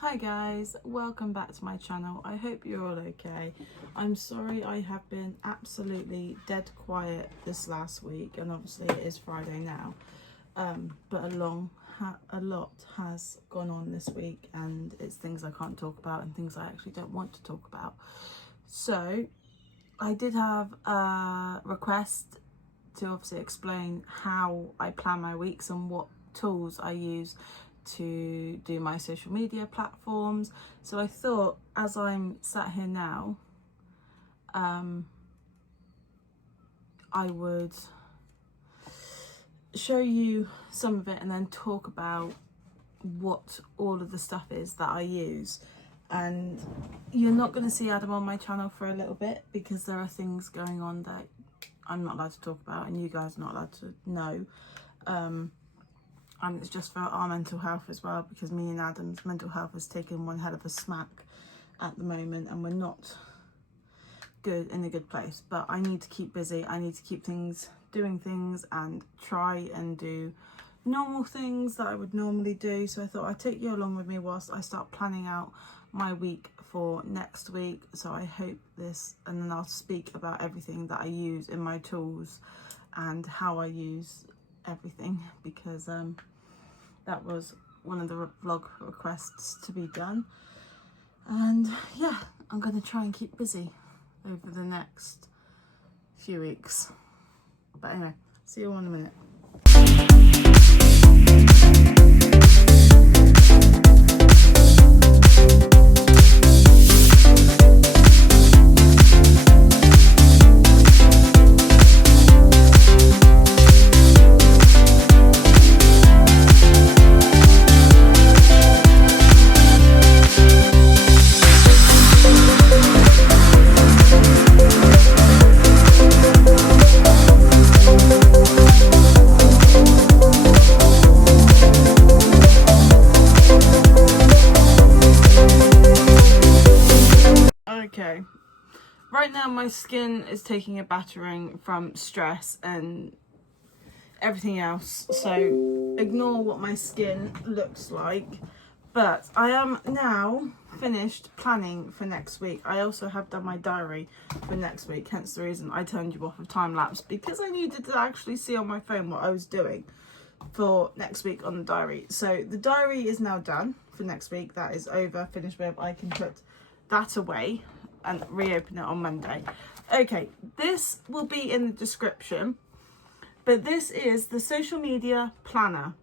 Hi guys, welcome back to my channel. I hope you're all okay. I'm sorry I have been absolutely dead quiet this last week, and obviously it is Friday now, but a lot has gone on this week, and it's things I can't talk about and things I actually don't want to talk about. So I did have a request to obviously explain how I plan my weeks and what tools I use to do my social media platforms. So I thought, as I'm sat here now, I would show you some of it and then talk about what all of the stuff is that I use. And you're not going to see Adam on my channel for a little bit because there are things going on that I'm not allowed to talk about and you guys are not allowed to know. And it's just for our mental health as well, because me and Adam's mental health has taken one hell of a smack at the moment and we're not in a good place. But I need to keep busy. I need to keep doing things and try and do normal things that I would normally do. So I thought I'd take you along with me whilst I start planning out my week for next week. So I hope this, and then I'll speak about everything that I use in my tools and how I use everything, because that was one of the vlog requests to be done. And yeah, I'm going to try and keep busy over the next few weeks. But anyway, see you all in a minute. Okay, right now my skin is taking a battering from stress and everything else, so ignore what my skin looks like. But I am now finished planning for next week. I also have done my diary for next week, hence the reason I turned you off of time lapse, because I needed to actually see on my phone what I was doing for next week on the diary. So the diary is now done for next week. That is over, finished with. I can put that away and reopen it on Monday. Okay, this will be in the description, but this is the social media planner.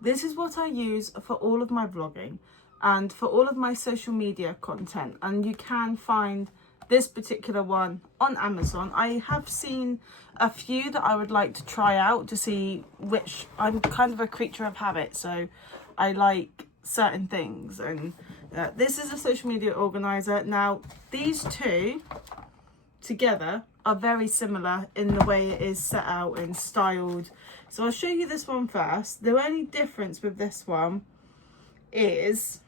This is what I use for all of my vlogging and for all of my social media content, and you can find this particular one on Amazon. I have seen a few that I would like to try out to see which. I'm kind of a creature of habit, so I like certain things, and this is a social media organizer. Now these two together are very similar in the way it is set out and styled, so I'll show you this one first. The only difference with this one is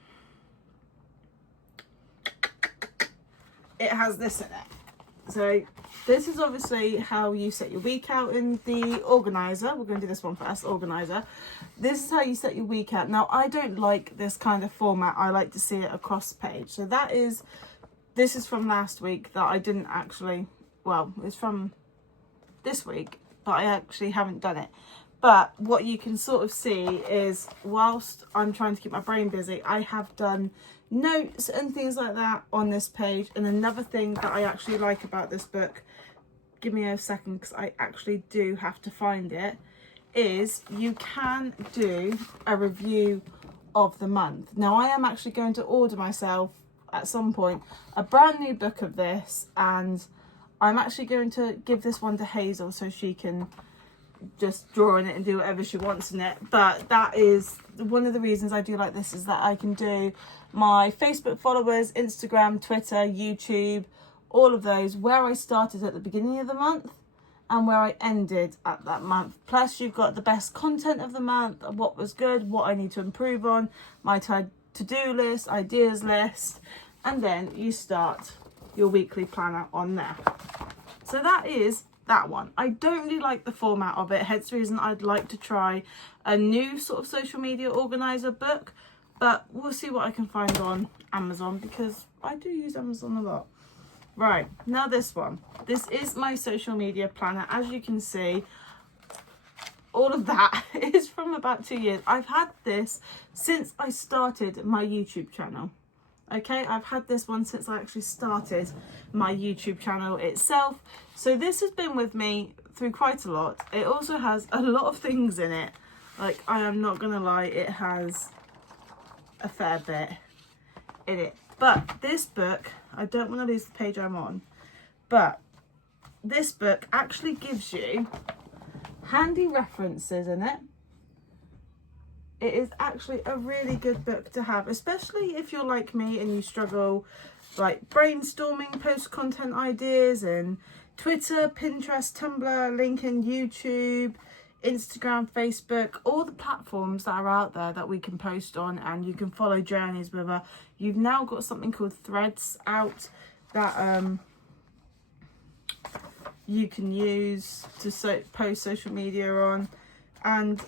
it has this in it. So this is obviously how you set your week out in the organizer. We're going to do this one first, organizer. This is how you set your week out. Now, I don't like this kind of format. I like to see it across page. So this is from last week that I didn't actually, well, it's from this week, but I actually haven't done it. But what you can sort of see is, whilst I'm trying to keep my brain busy, I have done notes and things like that on this page. And another thing that I actually like about this book, give me a second because I actually do have to find it, is you can do a review of the month. Now I am actually going to order myself at some point a brand new book of this, and I'm actually going to give this one to Hazel so she can just draw in it and do whatever she wants in it. But that is one of the reasons I do like this, is that I can do my Facebook followers, Instagram, Twitter, YouTube, all of those, where I started at the beginning of the month and where I ended at that month. Plus you've got the best content of the month, what was good, what I need to improve on, my to-do list, ideas list, and then you start your weekly planner on there. So that is that one. I don't really like the format of it, hence the reason I'd like to try a new sort of social media organizer book. but we'll see what I can find on Amazon, because I do use Amazon a lot. Right, now this one. This is my social media planner. As you can see, all of that is from about 2 years. I've had this since I started my YouTube channel. Okay, I've had this one since I actually started my YouTube channel itself. So this has been with me through quite a lot. It also has a lot of things in it. Like, I am not gonna lie, it has a fair bit in it. But this book, I don't want to lose the page I'm on, but this book actually gives you handy references in it. It is actually a really good book to have, especially if you're like me and you struggle like brainstorming post content ideas in Twitter, Pinterest, Tumblr, LinkedIn, YouTube, Instagram, Facebook, all the platforms that are out there that we can post on, and you can follow journeys with her. You've now got something called Threads out that you can use to post social media on. And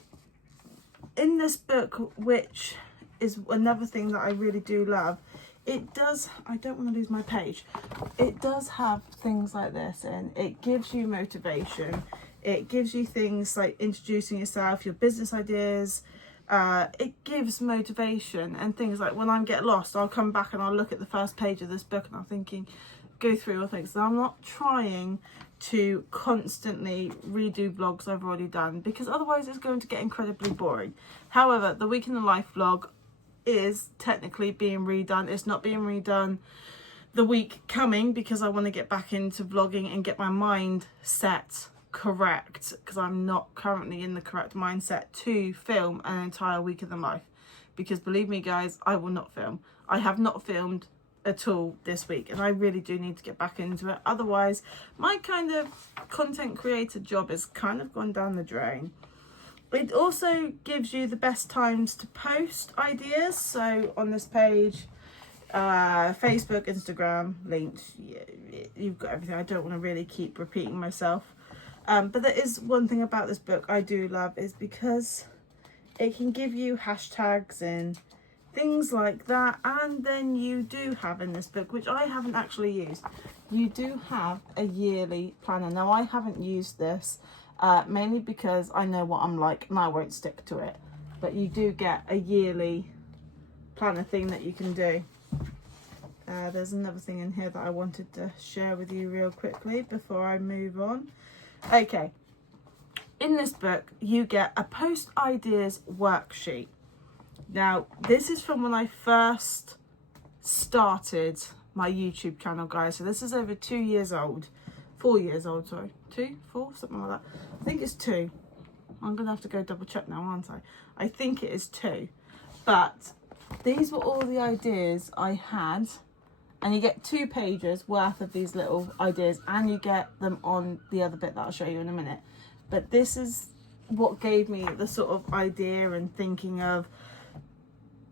in this book, which is another thing that I really do love, it does, I don't want to lose my page, it does have things like this, and it gives you motivation. It gives you things like introducing yourself, your business ideas. It gives motivation and things like, when I get lost, I'll come back and I'll look at the first page of this book and I'm thinking, go through all things. So I'm not trying to constantly redo vlogs I've already done, because otherwise it's going to get incredibly boring. However, the Week in the Life vlog is technically being redone. It's not being redone the week coming, because I want to get back into vlogging and get my mind set correct, because I'm not currently in the correct mindset to film an entire week of the life. Because believe me guys, I will not film. I have not filmed at all this week, and I really do need to get back into it. Otherwise my kind of content creator job has kind of gone down the drain. It also gives you the best times to post ideas. So on this page, Facebook, Instagram, linked, you've got everything. I don't want to really keep repeating myself. But there is one thing about this book I do love, is because it can give you hashtags and things like that. And then you do have in this book, which I haven't actually used, you do have a yearly planner. Now I haven't used this mainly because I know what I'm like and I won't stick to it. But you do get a yearly planner thing that you can do. There's another thing in here that I wanted to share with you real quickly before I move on. Okay, in this book you get a post ideas worksheet. Now this is from when I first started my YouTube channel, guys. So this is over 2 years old, 4 years old, sorry, 2, 4, something like that. I think it's 2. I'm gonna have to go double check now, aren't I? I think it is 2. But these were all the ideas I had. And you get 2 pages worth of these little ideas, and you get them on the other bit that I'll show you in a minute. But this is what gave me the sort of idea and thinking of,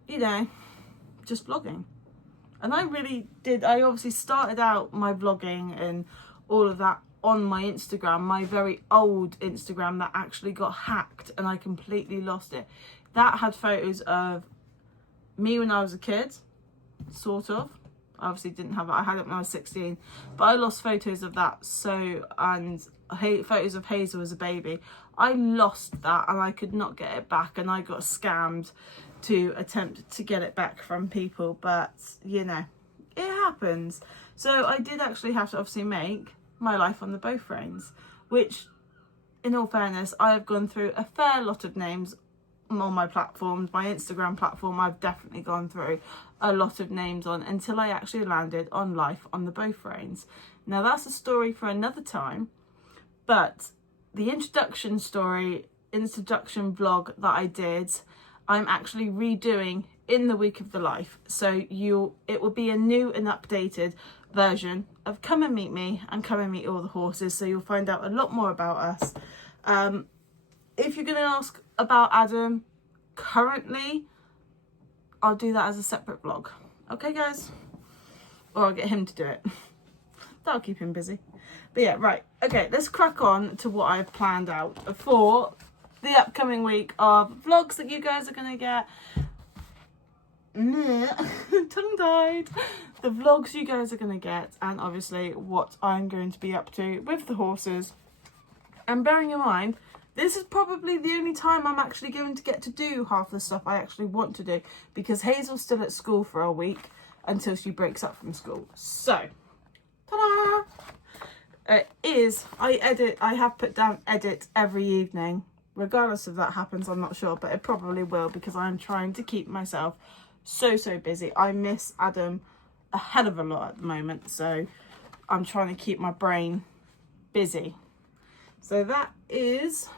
you know, just vlogging. And I really did, I obviously started out my vlogging and all of that on my Instagram, my very old Instagram that actually got hacked and I completely lost it. That had photos of me when I was a kid, sort of. I obviously didn't have it, I had it when I was 16, but I lost photos of that. So, and photos of Hazel as a baby. I lost that and I could not get it back, and I got scammed to attempt to get it back from people. But you know, it happens. So I did actually have to obviously make my life on the Bowfranes, which in all fairness, I have gone through a fair lot of names on my platforms. My Instagram platform, I've definitely gone through a lot of names on, until I actually landed on Life on the Bowfranes. Now that's a story for another time, but the introduction vlog that I did, I'm actually redoing in the Week of the Life. So it will be a new and updated version of Come and Meet Me and Come and Meet All the Horses. So you'll find out a lot more about us. If you're going to ask about Adam currently, I'll do that as a separate vlog. Okay, guys? Or I'll get him to do it. That'll keep him busy. But yeah, right. Okay, let's crack on to what I've planned out for the upcoming week of vlogs that you guys are going to get. tongue-tied, the vlogs you guys are going to get, and obviously what I'm going to be up to with the horses. And bearing in mind, this is probably the only time I'm actually going to get to do half the stuff I actually want to do, because Hazel's still at school for a week until she breaks up from school. So, ta-da! I have put down edit every evening. Regardless if that happens, I'm not sure, but it probably will, because I'm trying to keep myself so busy. I miss Adam a hell of a lot at the moment, so I'm trying to keep my brain busy. So that is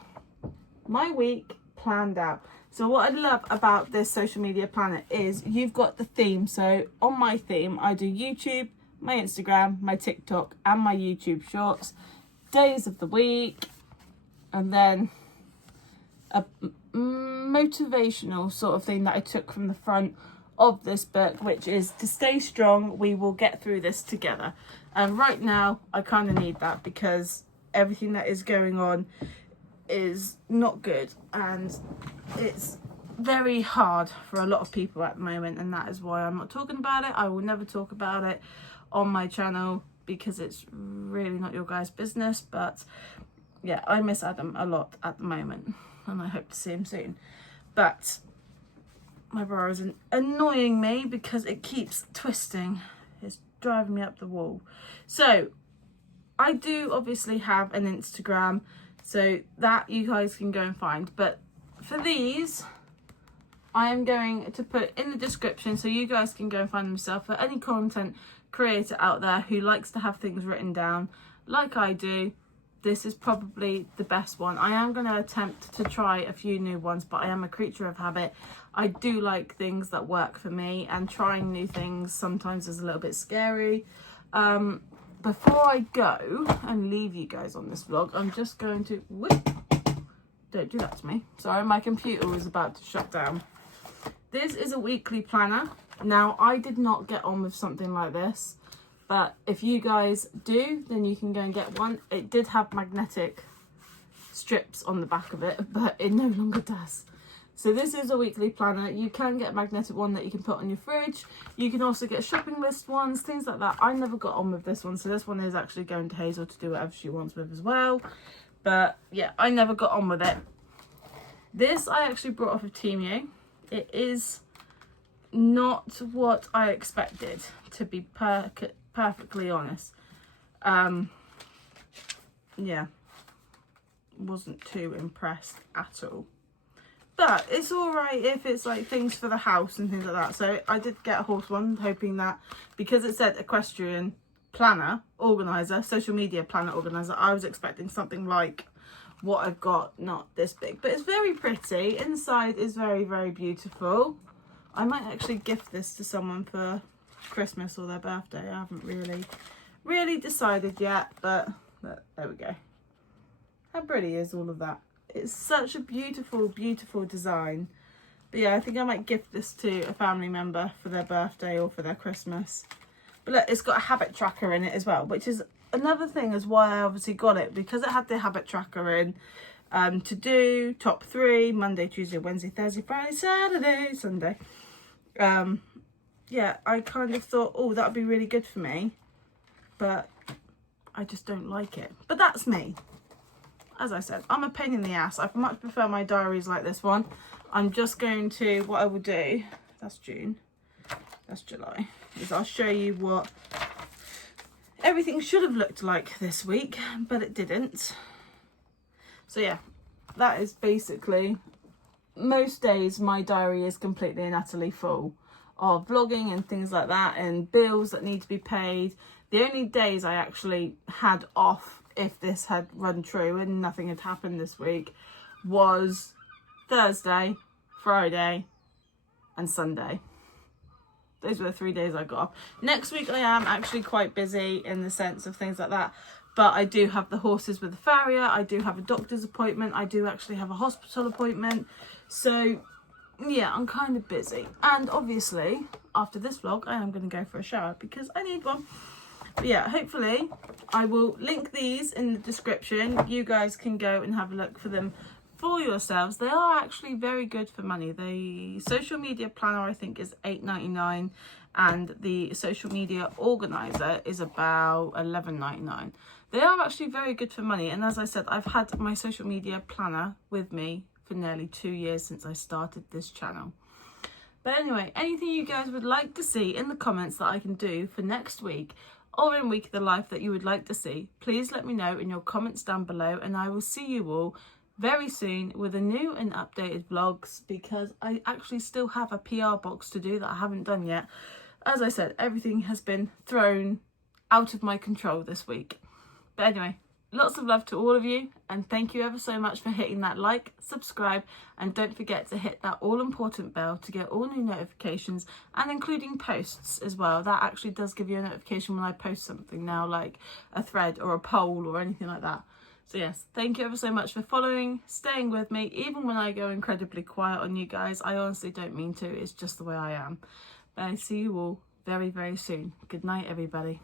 my week planned out. So what I love about this social media planner is you've got the theme. So on my theme, I do YouTube, my Instagram, my TikTok, and my YouTube shorts, days of the week, and then a motivational sort of thing that I took from the front of this book, which is to stay strong, we will get through this together. And right now I kind of need that, because everything that is going on is not good, and it's very hard for a lot of people at the moment, and that is why I'm not talking about it. I will never talk about it on my channel, because it's really not your guys' business. But yeah, I miss Adam a lot at the moment, and I hope to see him soon. But my bra is annoying me because it keeps twisting. It's driving me up the wall. So I do obviously have an Instagram, so that you guys can go and find. But for these, I am going to put in the description so you guys can go and find them yourself. For any content creator out there who likes to have things written down like I do, this is probably the best one. I am going to attempt to try a few new ones, but I am a creature of habit. I do like things that work for me, and trying new things sometimes is a little bit scary. Before I go and leave you guys on this vlog, I'm just going to... Whoop, don't do that to me. Sorry, my computer was about to shut down. This is a weekly planner. Now, I did not get on with something like this, but if you guys do, then you can go and get one. It did have magnetic strips on the back of it, but it no longer does. So this is a weekly planner. You can get a magnetic one that you can put on your fridge. You can also get shopping list ones, things like that. I never got on with this one, so this one is actually going to Hazel to do whatever she wants with as well. But yeah, I never got on with it. This I actually brought off of Temu. It is not what I expected, to be perfectly honest. Yeah, wasn't too impressed at all. But it's alright if it's like things for the house and things like that. So I did get a horse one, hoping that, because it said equestrian planner organizer, social media planner organizer, I was expecting something like what I've got, not this big. But it's very pretty. Inside is very beautiful. I might actually gift this to someone for Christmas or their birthday. I haven't really decided yet, but there we go. How pretty is all of that? It's such a beautiful design. But yeah, I think I might gift this to a family member for their birthday or for their Christmas. But look, it's got a habit tracker in it as well, which is another thing as why I obviously got it, because it had the habit tracker in. To do top 3, Monday, Tuesday, Wednesday, Thursday, Friday, Saturday, Sunday. Yeah, I kind of thought, oh, that would be really good for me, but I just don't like it. But that's me. As I said, I'm a pain in the ass. I much prefer my diaries like this one. I'm just going to, what I will do, that's June, that's July, is I'll show you what everything should have looked like this week, but it didn't. So yeah, that is basically, most days my diary is completely and utterly full of vlogging and things like that, and bills that need to be paid. The only days I actually had off, if this had run true and nothing had happened this week, was Thursday, Friday and Sunday. Those were the 3 days I got off. Next week I am actually quite busy in the sense of things like that, but I do have the horses with the farrier, I do have a doctor's appointment, I do actually have a hospital appointment. So yeah, I'm kind of busy. And obviously after this vlog I am going to go for a shower because I need one. But yeah, hopefully I will link these in the description. You guys can go and have a look for them for yourselves. They are actually very good for money. The social media planner, I think, is $8.99, and the social media organizer is about $11.99. They are actually very good for money. And as I said, I've had my social media planner with me for nearly 2 years since I started this channel. But anyway, anything you guys would like to see in the comments that I can do for next week or in Week of the Life that you would like to see, please let me know in your comments down below, and I will see you all very soon with a new and updated vlogs, because I actually still have a PR box to do that I haven't done yet. As I said, everything has been thrown out of my control this week. But anyway, lots of love to all of you, and thank you ever so much for hitting that like, subscribe, and don't forget to hit that all important bell to get all new notifications, and including posts as well. That actually does give you a notification when I post something now, like a thread or a poll or anything like that. So yes, thank you ever so much for following, staying with me, even when I go incredibly quiet on you guys. I honestly don't mean to, it's just the way I am. But I see you all very, very soon. Good night, everybody.